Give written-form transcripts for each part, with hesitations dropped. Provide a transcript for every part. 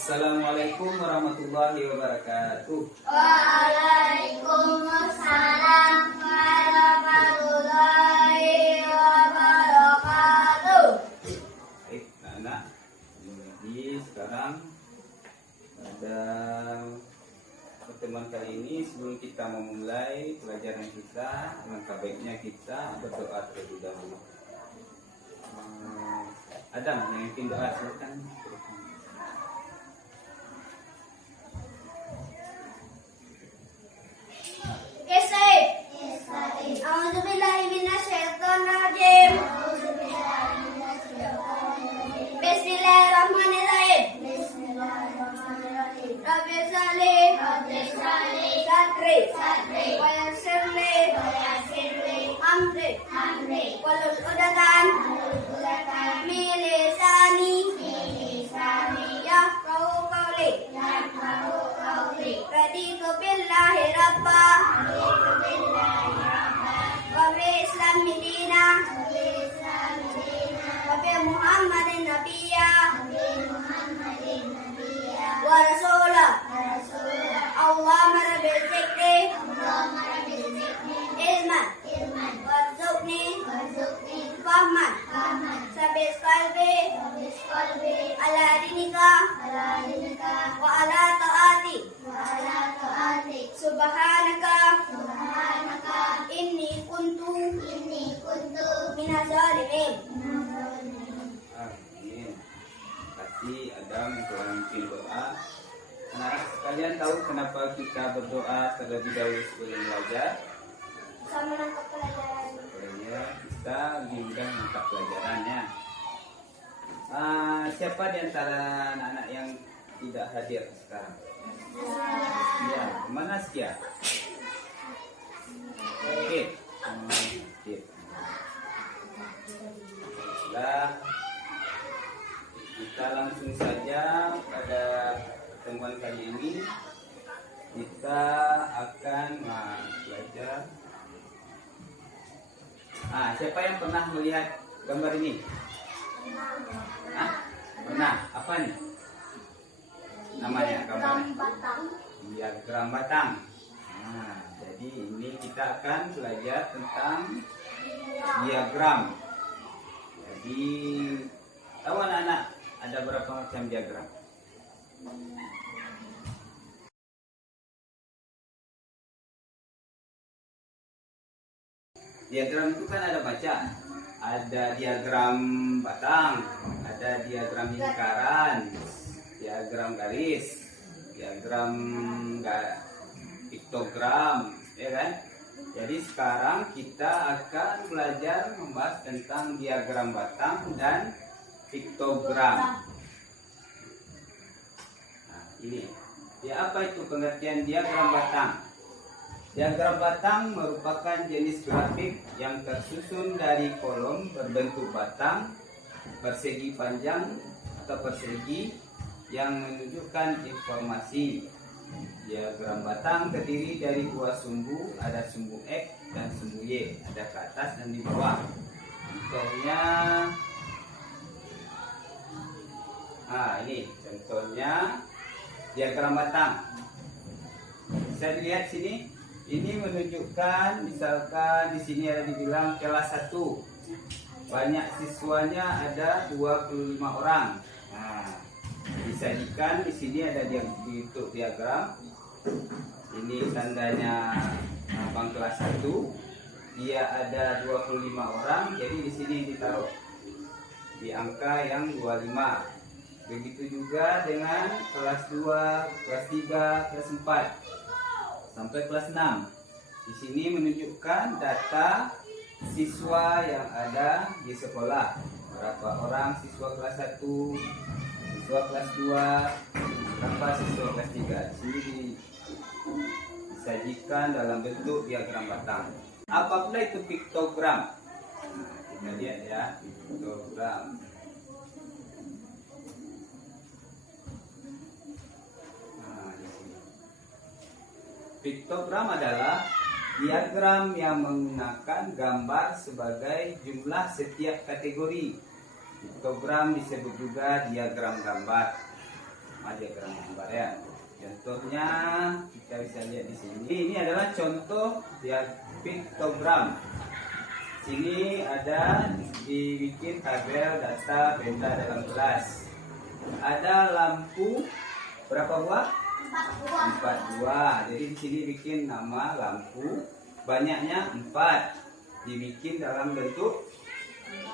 Assalamualaikum warahmatullahi wabarakatuh. Waalaikumsalam warahmatullahi wabarakatuh. Baik, anak-anak. Jadi sekarang pada pertemuan kali ini, sebelum kita memulai pelajaran kita, alangkah baiknya kita berdoa terlebih dahulu. Adam, yang ingin doa silakan. Bismillahirrahmanirrahim. Rabbi salih sadri wa yassirli amri walul udatan min lisani yafqahu qawli raditu billahi rabba wa bi islami dina wa bi muhammadin nabiyya wa rasulah. Allahumma rabbi zikri ilman warzuqni fahman sabis qalbi ala dinika wa ala ta'ati subhanaka inni kuntu minaz zalimin. Amin. Kasih Adam telah memimpin doa. Nah, kalian tahu kenapa kita berdoa terlebih dahulu sebelum belajar? Sama menangkap pelajaran. Supaya kita lebih mudah menangkap pelajarannya. Siapa di antara anak-anak yang tidak hadir sekarang? Ya, kemana Skia? Oke. Nah, kita langsung saja pada pertemuan kali ini. Kita akan belajar. Siapa yang pernah melihat gambar ini? Pernah? Apa nih? Namanya gambarnya? Diagram batang. Jadi ini kita akan belajar tentang diagram. Jadi tahu anak-anak ada berapa macam diagram? Diagram itu kan ada macam. Ada diagram batang, ada diagram lingkaran, diagram garis, diagram piktogram, ya kan? Jadi sekarang kita akan belajar membahas tentang diagram batang dan piktogram. Ini. Ya, apa itu pengertian diagram batang? Diagram batang merupakan jenis grafik yang tersusun dari kolom berbentuk batang, persegi panjang atau persegi yang menunjukkan informasi. Diagram batang terdiri dari dua sumbu, ada sumbu X dan sumbu Y, ada ke atas dan di bawah. Contohnya, ini contohnya diagram batang. Bisa dilihat sini. Ini menunjukkan, misalkan di sini ada dibilang kelas 1. Banyak siswanya ada 25 orang. Disajikan di sini ada bentuk diagram. Ini tandanya abang kelas 1. Dia ada 25 orang, jadi di sini ditaruh di angka yang 25. Begitu juga dengan kelas 2, kelas 3, kelas 4 sampai kelas 6. Di sini menunjukkan data siswa yang ada di sekolah. Berapa orang siswa kelas 1, siswa kelas 2, berapa siswa kelas 3. Di sini disajikan dalam bentuk diagram batang. Apa pula itu piktogram? Kita lihat ya, piktogram. Piktogram adalah diagram yang menggunakan gambar sebagai jumlah setiap kategori. Piktogram disebut juga diagram gambar. diagram gambar ya. Contohnya kita bisa lihat di sini. Ini adalah contoh piktogram. Sini ada dibikin tabel data benda dalam kelas. Ada lampu berapa buah? 4 buah. Jadi di sini bikin nama lampu, banyaknya 4. Dibikin dalam bentuk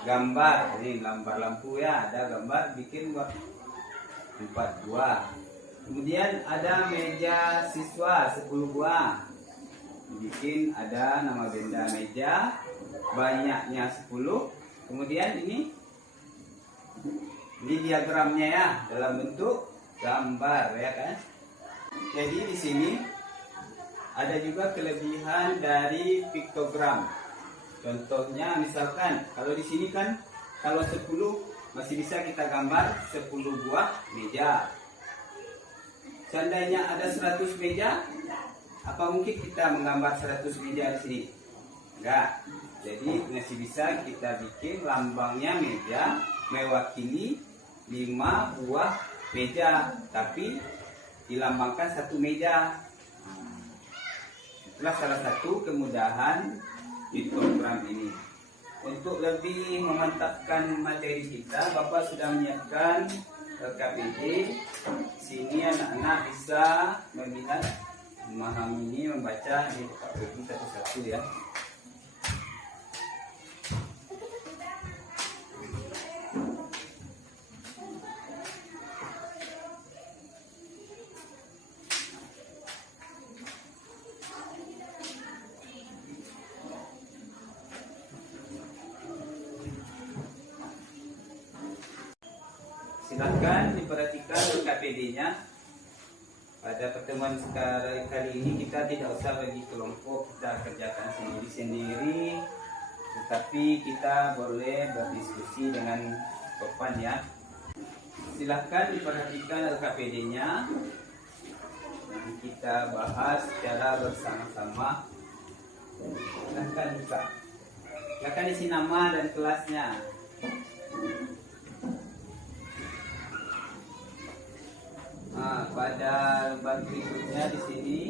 gambar. Ini gambar lampu ya, ada gambar, bikin 4 buah. Kemudian ada meja siswa 10 buah. Dibikin ada nama benda meja, banyaknya 10. Kemudian ini diagramnya ya, dalam bentuk gambar ya kan. Jadi di sini ada juga kelebihan dari piktogram. Contohnya misalkan kalau di sini kan kalau 10 masih bisa kita gambar 10 buah meja. Seandainya ada 100 meja, apa mungkin kita menggambar 100 meja di sini? Enggak. Jadi masih bisa kita bikin lambangnya meja mewakili 5 buah meja, tapi dilambangkan 1 meja. Itulah salah satu kemudahan piktogram ini. Untuk lebih memantapkan materi kita, Bapak sudah menyiapkan LKPD. Sini anak-anak bisa melihat, memahami ini, membaca di LKPD satu-satu ya. Silahkan diperhatikan LKPD-nya. Pada pertemuan kali ini kita tidak usah bagi kelompok, kita kerjakan sendiri-sendiri, tetapi kita boleh berdiskusi dengan sopan ya. Silahkan diperhatikan LKPD-nya. Kita bahas secara bersama-sama. Silahkan buka. Silahkan isi nama dan kelasnya. Pada lembar berikutnya di sini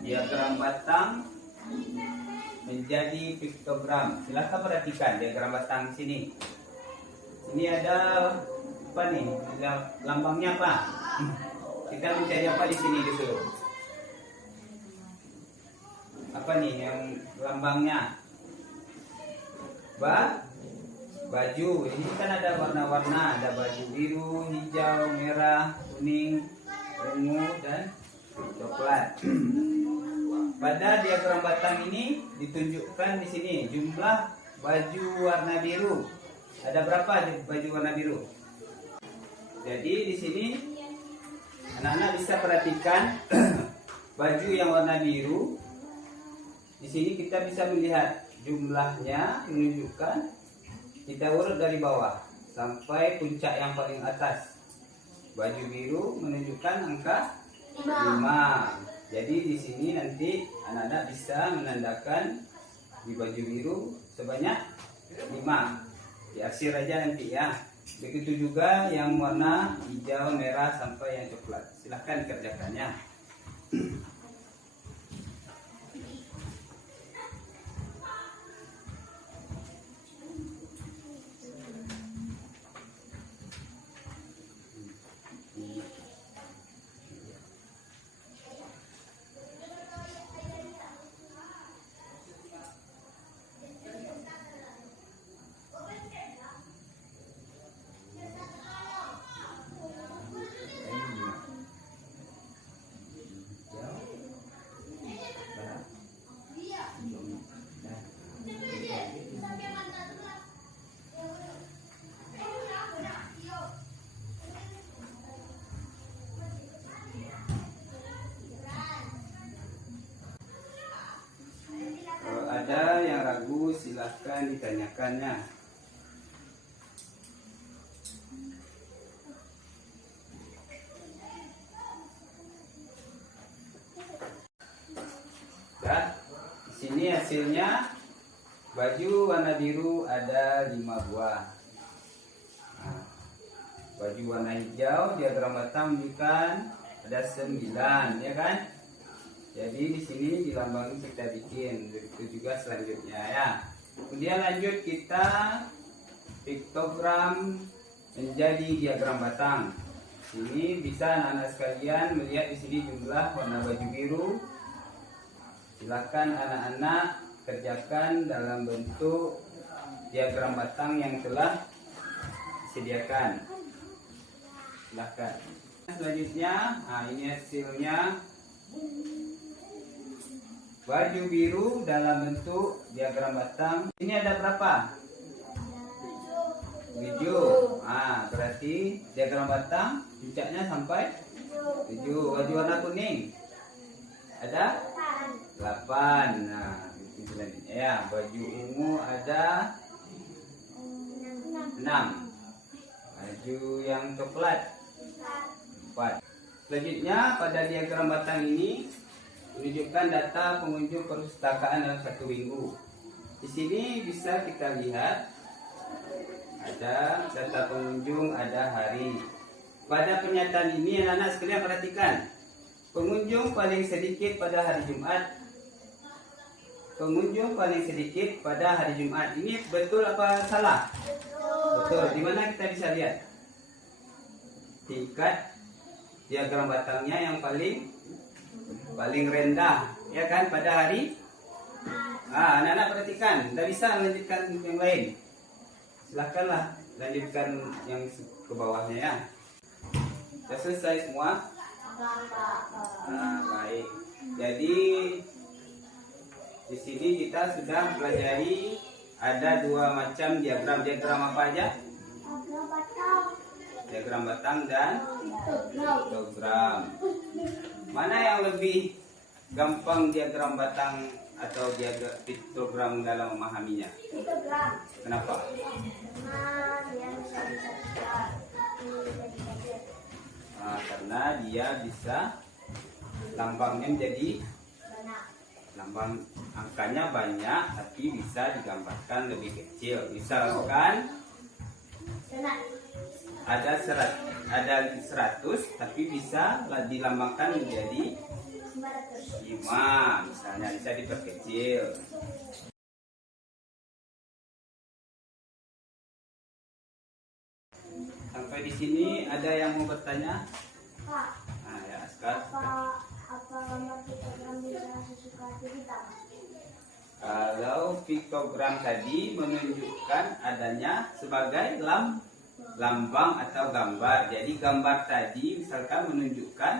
diagram batang menjadi piktogram. Silahkan perhatikan diagram batang sini. Ini ada apa nih? Lambangnya apa? Kita mencari apa di sini disuruh? Apa nih yang lambangnya? Baju. Ini kan ada warna-warna, ada baju biru, hijau, merah, kuning, ungu, dan coklat. Pada diagram batang ini ditunjukkan di sini jumlah baju warna biru. Ada berapa baju warna biru? Jadi di sini anak-anak bisa perhatikan baju yang warna biru. Di sini kita bisa melihat jumlahnya, menunjukkan. Kita urut dari bawah sampai puncak yang paling atas. Baju biru menunjukkan angka 5. Jadi di sini nanti anak-anak bisa menandakan di baju biru sebanyak 5. Diarsir aja nanti ya. Begitu juga yang warna hijau, merah sampai yang coklat. Silahkan kerjakannya. Ada yang ragu silahkan ditanyakannya. Dan di sini hasilnya baju warna biru ada 5 buah. Nah, Baju warna hijau, diagram batang menunjukkan ada 9, ya kan? Jadi di sini di lambang kita bikin, begitu juga selanjutnya ya. Kemudian lanjut kita piktogram menjadi diagram batang. Ini bisa anak-anak sekalian melihat di sini jumlah warna baju biru. Silakan anak-anak kerjakan dalam bentuk diagram batang yang telah disediakan. Silakan. Selanjutnya, nah ini hasilnya. Baju biru dalam bentuk diagram batang. Ini ada berapa? 7. Nah, berarti diagram batang puncaknya sampai 7. Baju warna kuning ada 8. Nah, itu selanjutnya ya. Baju ungu ada 6. Baju yang coklat 4. Selanjutnya pada diagram batang ini menunjukkan data pengunjung perpustakaan dalam 1 minggu. Di sini bisa kita lihat ada data pengunjung, ada hari. Pada pernyataan ini anak-anak sekalian perhatikan. Pengunjung paling sedikit pada hari Jumat. Pengunjung paling sedikit pada hari Jumat. Ini betul apa salah? Betul. Di mana kita bisa lihat? Tingkat diagram batangnya yang paling rendah, ya kan, pada hari. Anak-anak perhatikan, tidak bisa melanjutkan yang lain. Silahkanlah lanjutkan yang ke bawahnya ya. Sudah selesai semua? Baik. Jadi di sini kita sudah pelajari ada 2 macam diagram. Diagram apa aja? Diagram batang dan piktogram. Mana yang lebih gampang diagram batang atau diagram piktogram dalam memahaminya? Piktogram. Kenapa? Karena dia bisa lambangnya menjadi lambang, angkanya banyak tapi bisa digambarkan lebih kecil. Misalkan ada 100 tapi bisa dilambangkan menjadi 5, misalnya bisa diperkecil. Sampai di sini ada yang mau bertanya? Pak, Nah, ya, sekarang. apa gambar piktogram bisa sesuka hati kita? Kalau piktogram tadi menunjukkan adanya sebagai lambang atau gambar. Jadi gambar tadi misalkan menunjukkan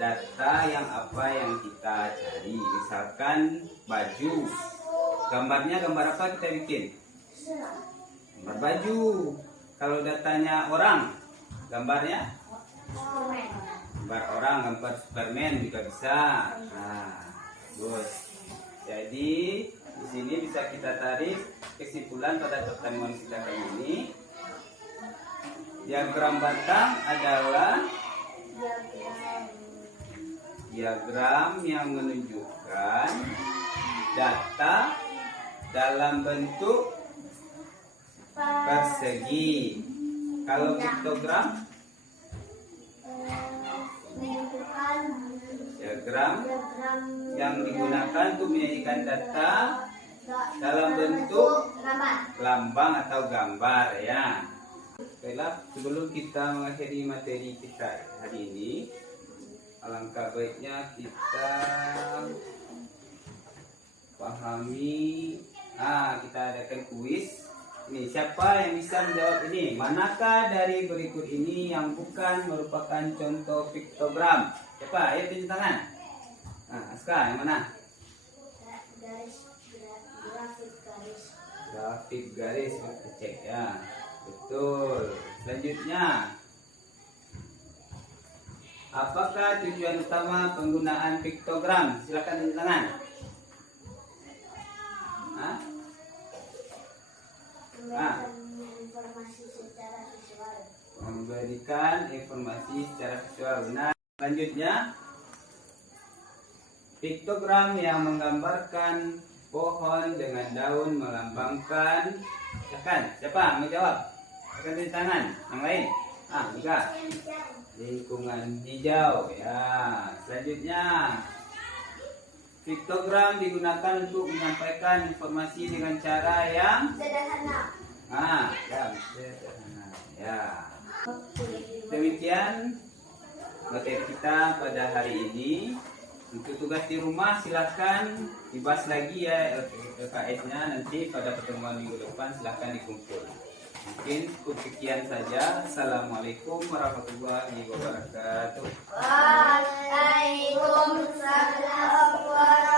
data yang apa yang kita cari. Misalkan baju. Gambarnya gambar apa kita bikin? Gambar baju. Kalau datanya orang, gambarnya gambar orang, gambar Superman juga bisa. Nah, bagus. Jadi di sini bisa kita tarik kesimpulan pada pertemuan kita kali ini. Diagram batang adalah diagram yang menunjukkan data dalam bentuk persegi. Kalau piktogram, diagram yang digunakan untuk menyajikan data dalam bentuk lambang atau gambar ya. Baiklah, sebelum kita mengakhiri materi kita hari ini, alangkah baiknya kita pahami. Kita adakan kuis. Ini siapa yang bisa menjawab ini? Manakah dari berikut ini yang bukan merupakan contoh piktogram? Siapa? Ayo tunjuk tangan. Aska, yang mana? Grafik garis. Kita cek ya. Betul. Selanjutnya, apakah tujuan utama penggunaan piktogram? Silakan tunjuk tangan. Informasi secara visual. Memberikan informasi secara visual. Benar. Selanjutnya, piktogram yang menggambarkan pohon dengan daun melambangkan. Silakan, siapa menjawab? Ganti tangan. Yang lain. Juga. Lingkungan hijau. Ya. Selanjutnya. Piktogram digunakan untuk menyampaikan informasi dengan cara yang Sederhana. sederhana. Ya. Demikian materi kita pada hari ini. Untuk tugas di rumah silahkan dibahas lagi ya LKS-nya nanti pada pertemuan minggu depan silahkan dikumpul. Mungkin cukup sekian saja. Assalamualaikum warahmatullahi wabarakatuh. Waalaikumsalam warahmatullahi